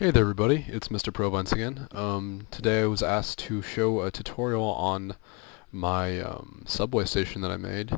Hey there everybody, it's MrProvines again. Today I was asked to show a tutorial on my subway station that I made,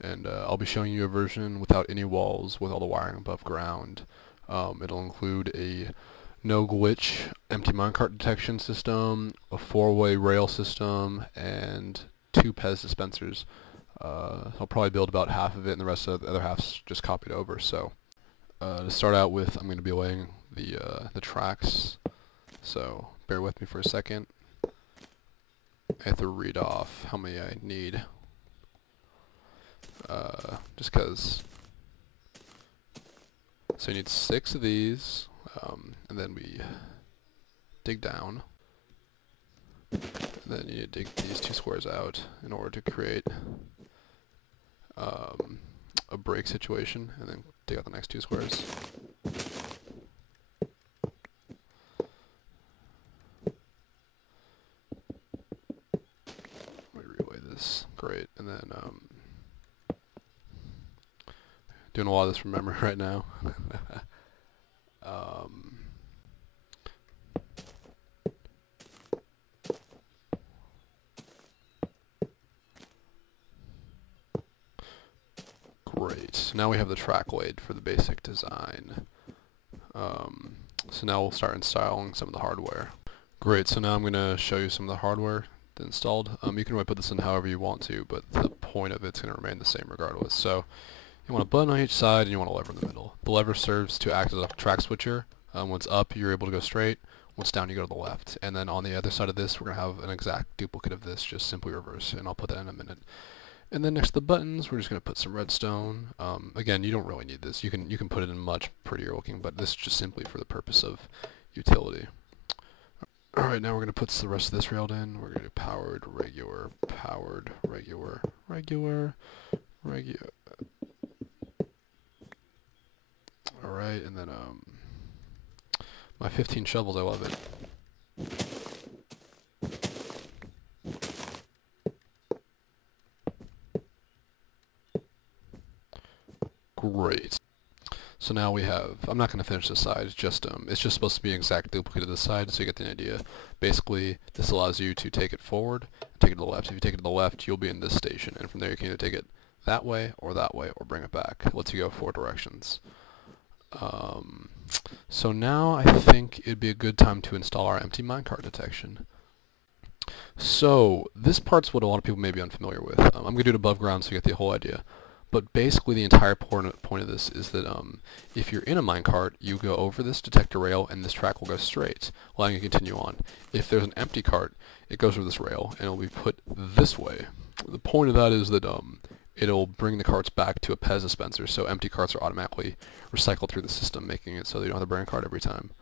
and I'll be showing you a version without any walls with all the wiring above ground. It'll include a no glitch empty minecart detection system, a four-way rail system, and two Pez dispensers. I'll probably build about half of it and the rest of the other half's just copied over. So to start out with, I'm going to be laying the tracks, so bear with me for a second. I have to read off how many I need, just because. So you need 6 of these, and then we dig down, and then you need to dig these 2 squares out in order to create a break situation, and then dig out the next 2 squares. Great, and then doing a lot of this from memory right now. Great, now we have the track laid for the basic design. So now we'll start installing some of the hardware. Great, so now I'm going to show you some of the hardware installed. You can really put this in however you want to, but the point of it's going to remain the same regardless. So you want a button on each side and you want a lever in the middle. The lever serves to act as a track switcher. When it's up, you're able to go straight. When it's down, you go to the left. And then on the other side of this, we're going to have an exact duplicate of this, just simply reverse, and I'll put that in a minute. And then next to the buttons, we're just going to put some redstone. Again, you don't really need this. You can put it in much prettier looking, but this is just simply for the purpose of utility. Alright, now we're going to put the rest of this railed in. We're going to do powered, regular, regular. Alright, and then my 15 shovels, I love it. Great. So now we have, I'm not going to finish this side, it's just supposed to be an exact duplicate of this side, so you get the idea. Basically, this allows you to take it forward, take it to the left. If you take it to the left, you'll be in this station, and from there you can either take it that way, or bring it back. It lets you go 4 directions. So now I think it'd be a good time to install our empty minecart detection. So this part's what a lot of people may be unfamiliar with. I'm going to do it above ground so you get the whole idea. But basically the entire point of this is that if you're in a minecart, you go over this detector rail and this track will go straight, allowing you to continue on. If there's an empty cart, it goes over this rail and it'll be put this way. The point of that is that it'll bring the carts back to a Pez dispenser, so empty carts are automatically recycled through the system, making it so that you don't have to bring a cart every time.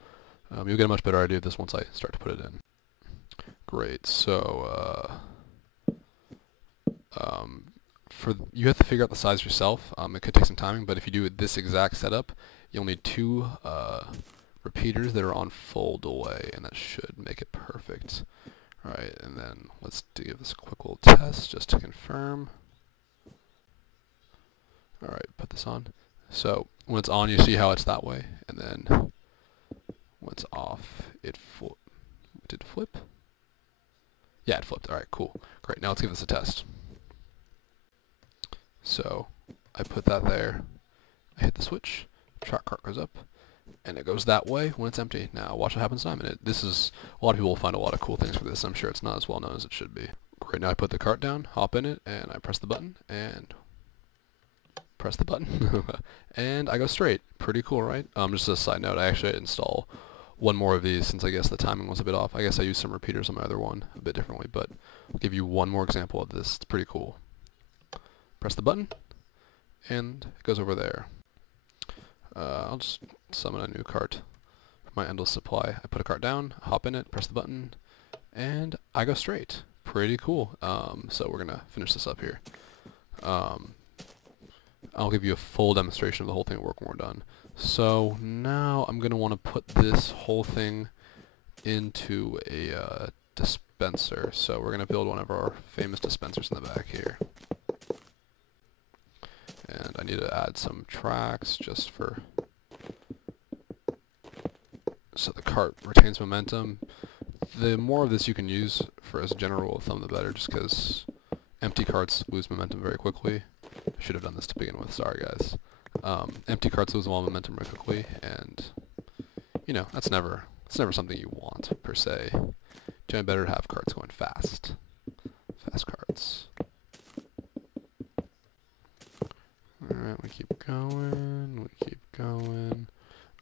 You'll get a much better idea of this once I start to put it in. Great, so you have to figure out the size yourself. It could take some timing, but if you do this exact setup, you'll need 2 repeaters that are on full delay, and that should make it perfect. Alright, and then let's give this a quick little test just to confirm. Alright, put this on. So when it's on, you see how it's that way, and then when it's off, did it flip? Yeah, it flipped. Alright, cool. Great, now let's give this a test. So I put that there, I hit the switch, track cart goes up, and it goes that way when it's empty. Now watch what happens in a minute. This is, a lot of people will find a lot of cool things for this. I'm sure it's not as well known as it should be. Great, now I put the cart down, hop in it, and I press the button, and press the button, and I go straight. Pretty cool, right? Just as a side note, I actually had to install one more of these since I guess the timing was a bit off. I guess I used some repeaters on my other one a bit differently, but I'll give you one more example of this. It's pretty cool. Press the button, and it goes over there. I'll just summon a new cart for my endless supply. I put a cart down, hop in it, press the button, and I go straight. Pretty cool. So we're going to finish this up here. I'll give you a full demonstration of the whole thing at work when we're done. So now I'm going to want to put this whole thing into a dispenser. So we're going to build one of our famous dispensers in the back here. And I need to add some tracks just for so the cart retains momentum. The more of this you can use for as a general rule of thumb, the better, just because empty carts lose momentum very quickly. I should have done this to begin with, sorry guys. Empty carts lose a lot of momentum very quickly, and you know, it's never something you want per se. It's better to have carts going fast. Fast carts. Alright, we keep going, we keep going.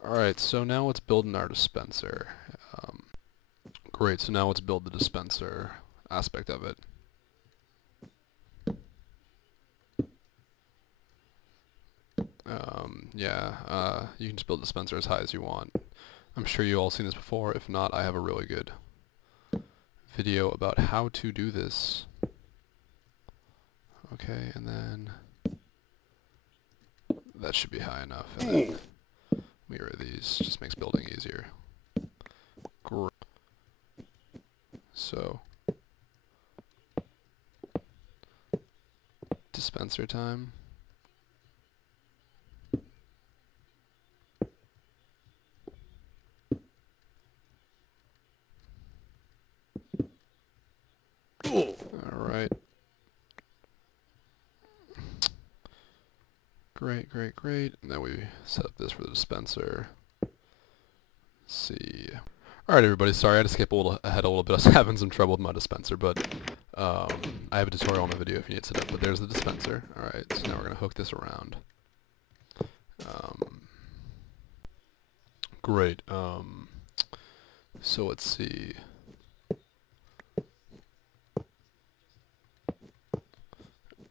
Alright, so now let's build in our dispenser. Great, so now let's build the dispenser aspect of it. You can just build the dispenser as high as you want. I'm sure you all seen this before. If not, I have a really good video about how to do this. Okay, and then that should be high enough. And then mirror these, just makes building easier. Great. So, dispenser time. Alright. Great, great, great. And then we set up this for the dispenser. Let's see. Alright everybody, sorry I had to skip ahead a little bit. I was having some trouble with my dispenser, but I have a tutorial on the video if you need to set up. But there's the dispenser. Alright, so now we're going to hook this around. Great. So let's see.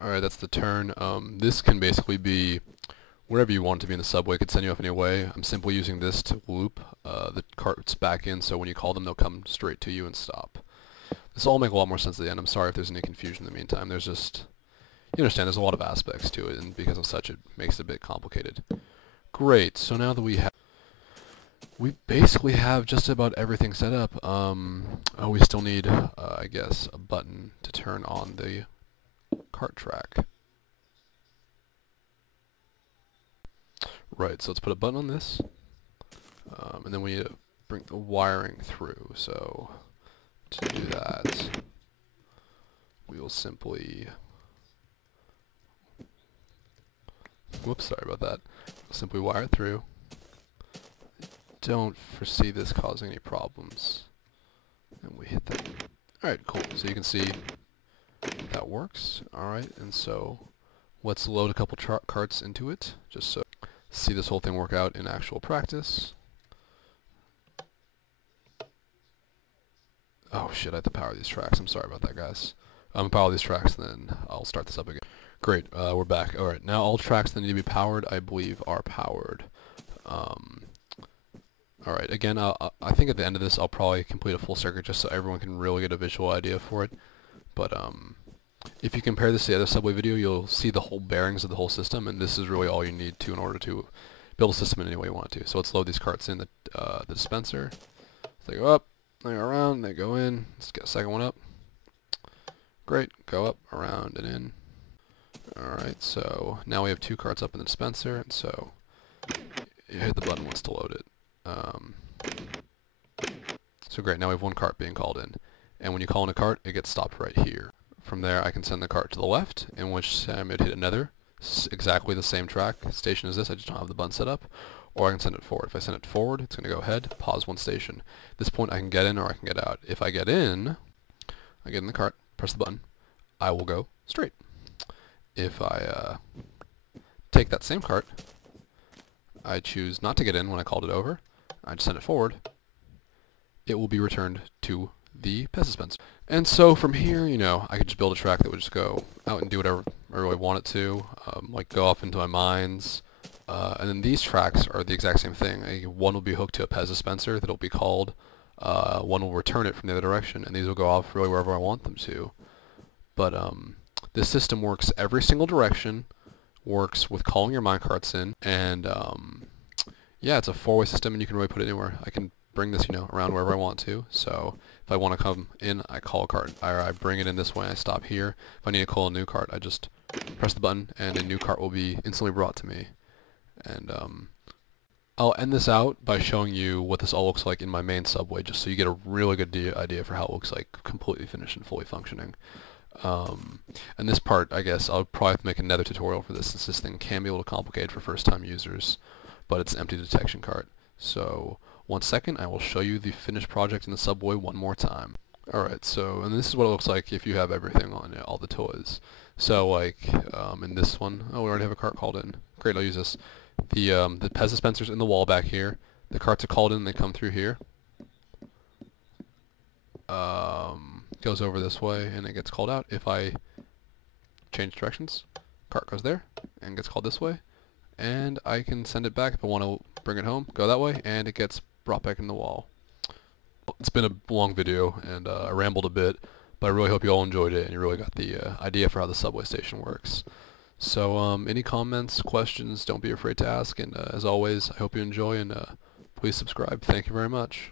Alright, that's the turn. This can basically be wherever you want it to be in the subway. It could send you off any way. I'm simply using this to loop the carts back in, so when you call them, they'll come straight to you and stop. This will all make a lot more sense at the end. I'm sorry if there's any confusion in the meantime. There's just, you understand, there's a lot of aspects to it, and because of such, it makes it a bit complicated. Great, so now that we basically have just about everything set up. Oh, we still need, I guess, a button to turn on the cart track. Right, so let's put a button on this, and then we need to bring the wiring through. So to do that, we will simply, whoops, sorry about that. We'll simply wire it through. Don't foresee this causing any problems. And we hit that. Alright, cool. So you can see that works. Alright, and so let's load a couple carts into it, just so see this whole thing work out in actual practice. Oh shit, I have to power these tracks. I'm sorry about that, guys. I'm gonna power these tracks and then I'll start this up again. Great, we're back. Alright, now all tracks that need to be powered, I believe, are powered. Alright, again, I think at the end of this I'll probably complete a full circuit just so everyone can really get a visual idea for it. But if you compare this to the other subway video, you'll see the whole bearings of the whole system, and this is really all you need to in order to build a system in any way you want to. So let's load these carts in the dispenser. So they go up, they go around, they go in. Let's get a second one up. Great, go up, around, and in. Alright, so now we have 2 carts up in the dispenser, and so you hit the button once to load it. So great, now we have 1 cart being called in. And when you call in a cart, it gets stopped right here. From there, I can send the cart to the left, in which time it hit another, exactly the same track station as this, I just don't have the button set up, or I can send it forward. If I send it forward, it's going to go ahead, pause 1 station. At this point, I can get in or I can get out. If I get in the cart, press the button, I will go straight. If I take that same cart, I choose not to get in when I called it over, I just send it forward, it will be returned to the Pez dispenser. And so from here, you know, I could just build a track that would just go out and do whatever I really want it to, like go off into my mines. And then these tracks are the exact same thing. One will be hooked to a Pez dispenser that'll be called, one will return it from the other direction, and these will go off really wherever I want them to. But this system works every single direction, works with calling your minecarts in, and yeah, it's a 4-way system and you can really put it anywhere. I can bring this, you know, around wherever I want to. So if I want to come in, I call a cart, or I bring it in this way and I stop here. If I need to call a new cart, I just press the button and a new cart will be instantly brought to me. And I'll end this out by showing you what this all looks like in my main subway, just so you get a really good idea for how it looks like completely finished and fully functioning. Um, and this part, I guess, I'll probably have to make another tutorial for this, since this thing can be a little complicated for first-time users, but it's an empty detection cart. So, 1 second, I will show you the finished project in the subway one more time. Alright, so, and this is what it looks like if you have everything on it, all the toys. So, like, in this one, oh, we already have a cart called in. Great, I'll use this. The Pez dispenser's in the wall back here. The carts are called in, they come through here. Goes over this way, and it gets called out. If I change directions, cart goes there, and gets called this way. And I can send it back if I want to bring it home, go that way, and it gets brought back in the wall. It's been a long video, and I rambled a bit, but I really hope you all enjoyed it, and you really got the idea for how the subway station works. So, any comments, questions, don't be afraid to ask, and as always, I hope you enjoy, and please subscribe. Thank you very much.